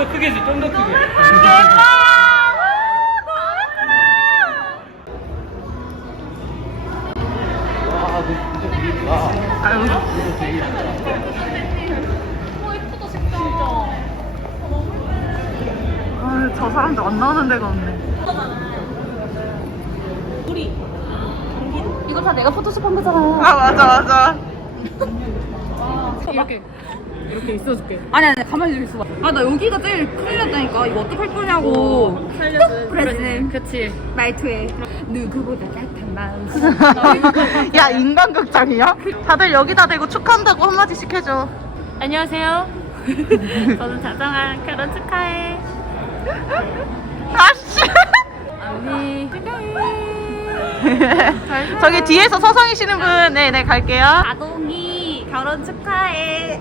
더 크게 줘, 좀더 크게. 와, 너 진짜 귀엽다. 아유. 아, 저 사람들 안 나오는 데가 없네. 이거 다 내가 포토샵 한 거잖아. 아, 맞아, 맞아. 이렇게 이렇게 있어줄게. 아니 아니 가만히 좀 있어봐. 아 나 여기가 제일 큰일 났다니까. 이거 어떡할 거냐고. 살려줘. 그래 그렇지. 말투에 누구보다 따뜻한 마음. 야, 인간극장이야? 다들 여기다 대고 축하한다고 한마디씩 해줘. 안녕하세요. 저는 자정한 결혼 축하해. 아씨! 언니 축하해. 저기 뒤에서 서성이시는 분, 네, 네, 갈게요. 아동이 결혼 축하해.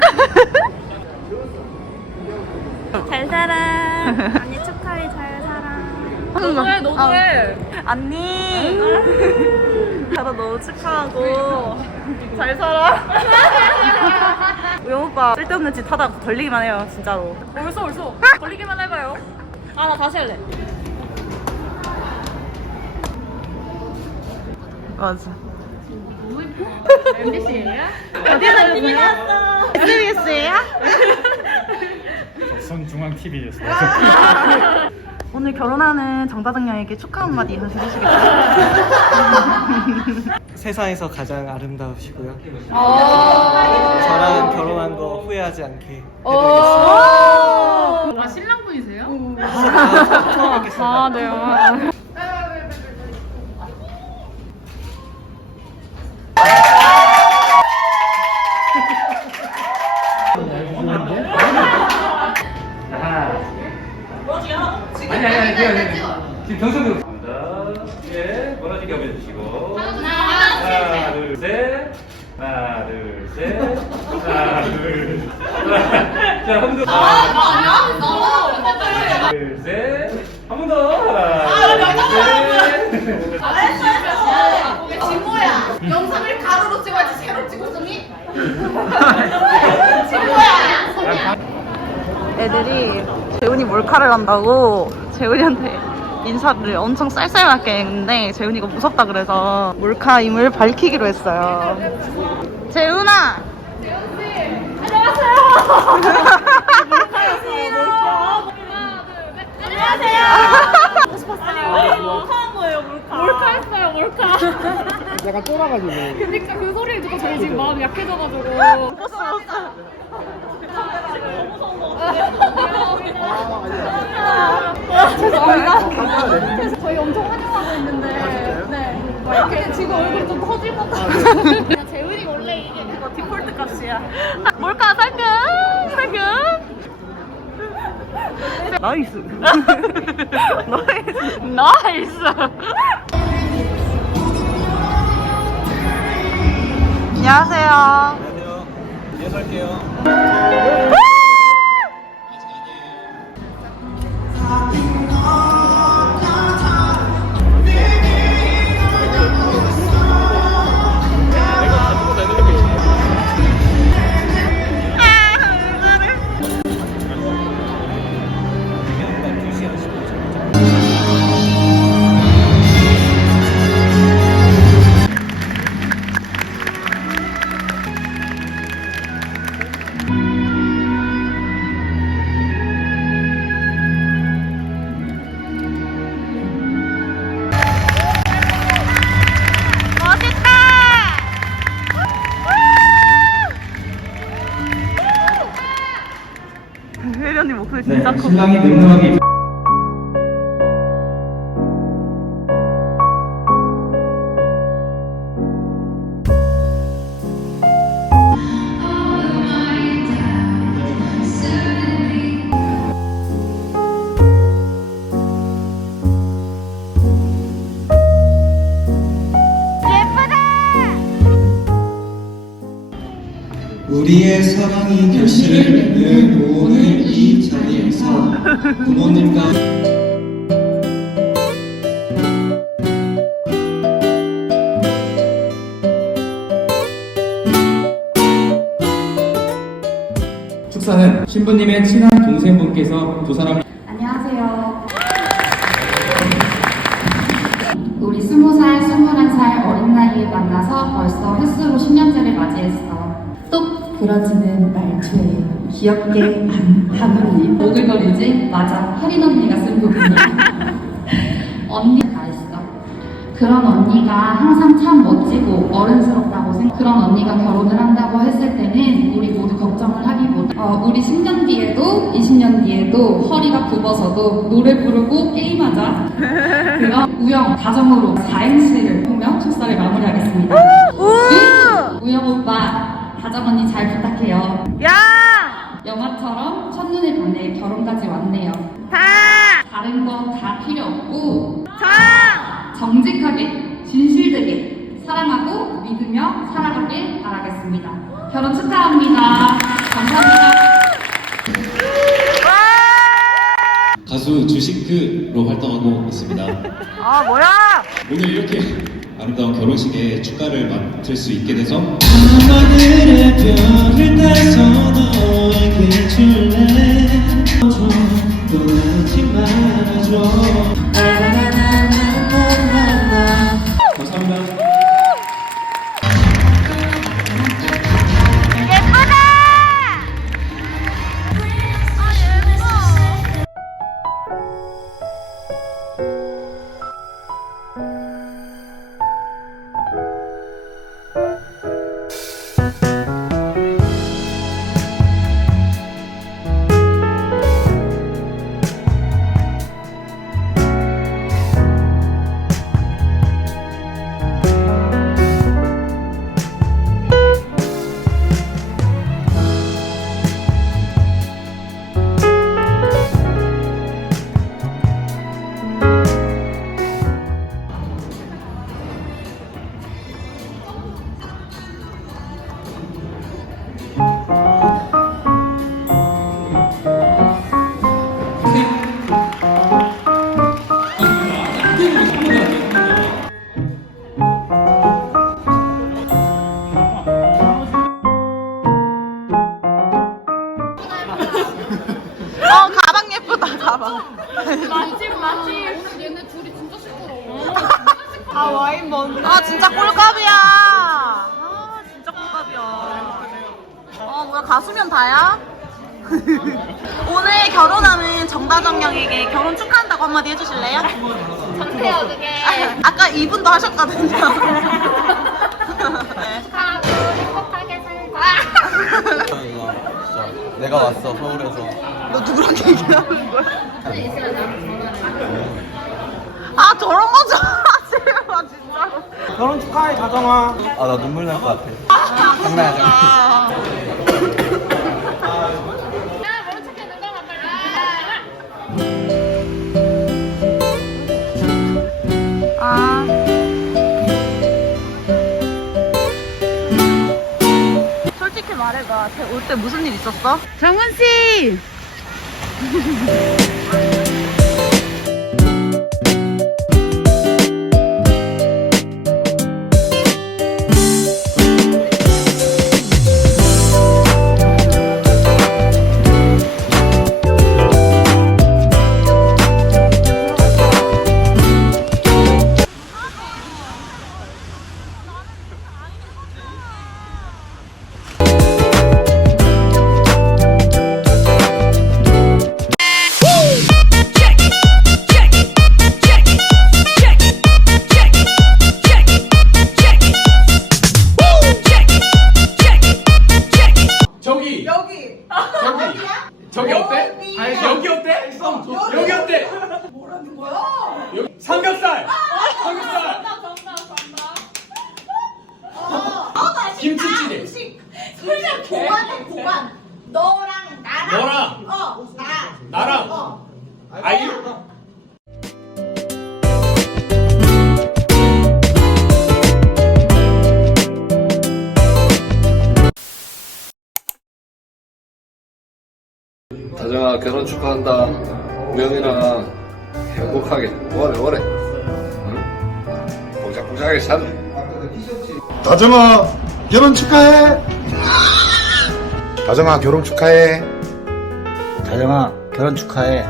잘 살아. 언니 축하해 잘 살아. 너도 해, 너도 해. 언니. 나도 너무 축하하고. 잘 살아. 우영 오빠 쓸데없는 짓 하다 걸리기만 해요, 진짜로. 벌써 벌써 걸리기만 해봐요. 아 나 다시 할래. 맞아. MBC예요? 어디서 님이 나왔어? SBS예요? 조선중앙 TV였어. 오늘 결혼하는 정다정양에게 축하 한마디 해주시겠어요? 세상에서 가장 아름다우시고요. 아. 저랑 결혼한 거 후회하지 않게 오. 해드리겠습니다. 아 신랑분이세요? 아, 처음 뵙겠습니다. 아 네. 아 정석으로. 갑니다. 예, 멀어지게 한번 해주시고. 하나, 둘, 셋. 하나, 둘, 셋. 하나, 둘. 자, 한 번 더. 하나, 둘, 셋. 한 번 더. 하나, 둘, 셋. 진모야 영상을 가로로 찍어야지 세로 찍었으니 애들이 재훈이 몰카를 한다고 재훈이한테 인사를 엄청 쌀쌀하게 했는데 재훈이가 무섭다 그래서 몰카임을 밝히기로 했어요. 재훈아! 몰카했어요 몰카. 약간 쫄아가지고. 그러니까 그 소리를 듣고 저희 지금 마음이 약해져가지고. 죄송합니다. 저희 엄청 환영하고 있는데, 네. 막 이렇게 지금 얼굴 좀 터질 것 같아요. 재훈이 원래 이게 그거 디폴트 값이야. 몰카 살금! 살금! 나이스. 나이스. 나이스. 안녕하세요. 안녕하세요. 뒤에서 할게요. 커. 신랑이 능력이 우리의 사랑이 결실을 맺는 오늘 이 자리에서 부모님과 축사는 신부님의 친한 동생분께서 두 사람 안녕하세요. 우리 스무 살, 스물한 살 어린 나이에 만나서 벌써 횟수로 10년째를 맞이했어. 똑 부러지는 말투에 귀엽게 하는 오글거리지? 맞아. 혜린 언니가 쓴 부분이야. 언니가 있어. 그런 언니가 항상 참 멋지고 어른스럽다고 생각. 그런 언니가 결혼을 한다고 했을 때는 우리 모두 걱정을 하기보다 어, 우리 10년 뒤에도 20년 뒤에도 허리가 굽어서도 노래 부르고 게임하자. 그런 우영 가정으로 4행시를 보며 출사를 마무리하겠습니다. 우! 우영 오빠 가정 언니 잘. 야! 영화처럼 첫눈에 반해 결혼까지 왔네요. 다! 다른 거다 필요 없고 자! 정직하게, 진실되게 사랑하고 믿으며 살아가길 바라겠습니다. 결혼 축하합니다. 감사합니다. 가수 주식크로 활동하고 있습니다. 아, 뭐야? 오늘 이렇게 아름다운 결혼식에 축가를 맡을 수 있게 돼서 하늘의 별을 따서 너에게 줄래 떠나지 말아줘 가수면 다야? 오늘 결혼하는 정다정 양에게 결혼 축하한다고 한마디 해주실래요? 전태요 그게. 아, 아까 이분도 하셨거든요. 네. 하고 행복하게 살자. 이거 진짜 내가 왔어 서울에서 너 누구랑 얘기하는 거야? 아, 저런 거 좀 하지 마, 진짜로. 결혼 축하해 다정아 아 나 눈물 날 것 같아 장난 아니야 아. 말해봐. 올때 무슨 일 있었어? 정은 씨. 다정아 결혼 축하한다. 우영이랑 행복하게 오래 오래. 응? 봉작봉작하게 살. 다정아 결혼 축하해. 다정아 결혼 축하해. 다정아 결혼 축하해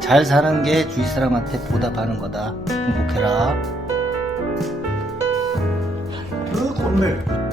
잘 사는 게 주위 사람한테 보답하는 거다 행복해라 으 꼰대